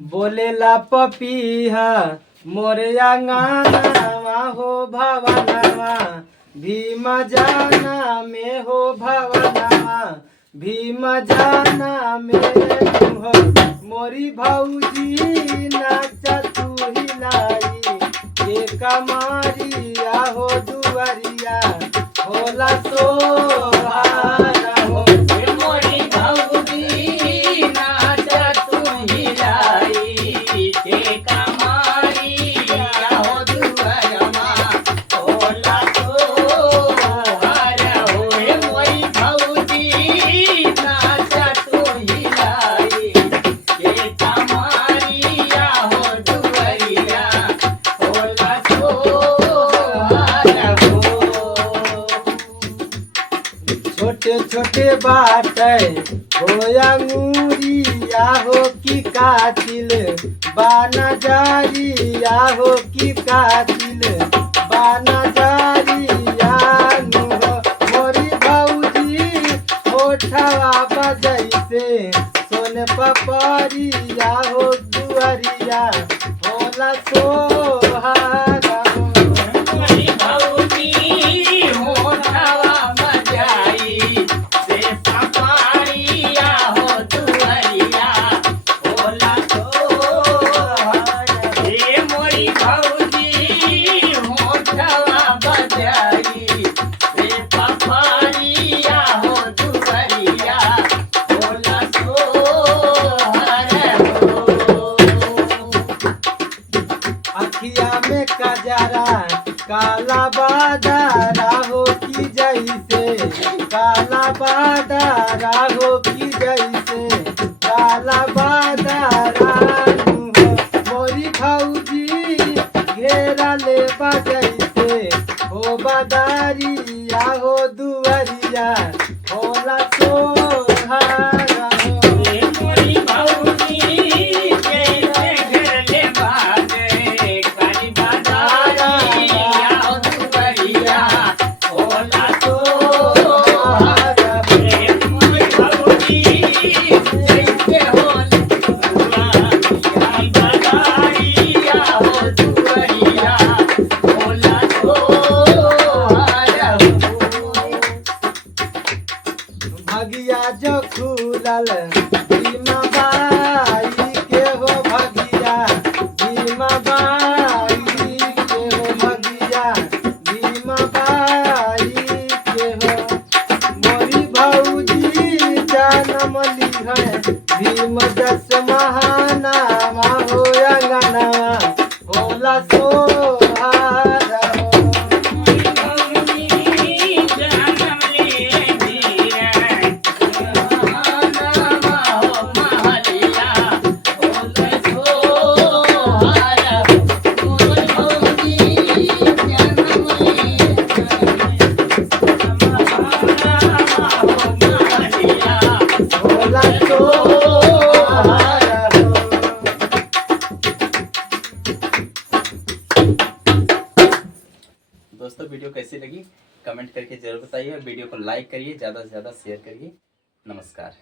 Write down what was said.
बोलेला पपीहा मोरे अंगनावा हो भवनवा भीम जाना में हो भवनवा भीम जाना में हो मोरी भौजी नाच तू हिलाई के कमारिया हो दुआरिया होला सोहारा हो मोरी भौजी नाच तू हिलाई के कमारिया हो दुआरमा होला सोहारा हो मोरी भौजी नाच तू हिलाई के कमारिया हो दुआरिया होला सोहारा हो। छोटे छोटे बाटे हो अंगूरिया हो कि कातिल बाना जारिया हो कि कातिल बाना जारिया नु हो मोरी भौजी होठवा बजैसे सोन पपरिया हो दुआरिया होला सोहारा हो मोरी भौजी होठवा बजाई से सफारिया हो दुआरिया होला सोहारा हे मोरी भौजी होठवा बजाई से सफारिया हो दुआरिया होला सोहारा हो। अखिया में कजरा काला बादरा हो कि जैसे काला बादरा हो कि जैसे काला बादरा नु हो मोरी भौजी घेरा ले बजैसे हो बदारिया हो दुआरिया होला सोहारा हो मोरी भौजी जैसे घेरले बाजे काली बाजारिया हो दुआरिया होला सोहारा हे मोरी भौजी जैसे होले काली बाजारिया हो दुआरिया होला सोहारा हो। भगिया जो खुलल भीमा बाई के हो भगिया भीमा बाई के हो भगिया भीमा बाई के हो मोरी भौजी जन्म ली है भीम जस महानामा हो अंगनावा होला सोहारा हो मोरी भौजी जन्म ले धीरे नामा हो महलिया होला सोहारा मोरी भौजी जन्म ले नामा हो महलिया होला सोहारा हो दोस्तों वीडियो कैसी लगी कमेंट करके जरूर बताइए और वीडियो को लाइक करिए, ज़्यादा से ज़्यादा शेयर करिए। नमस्कार।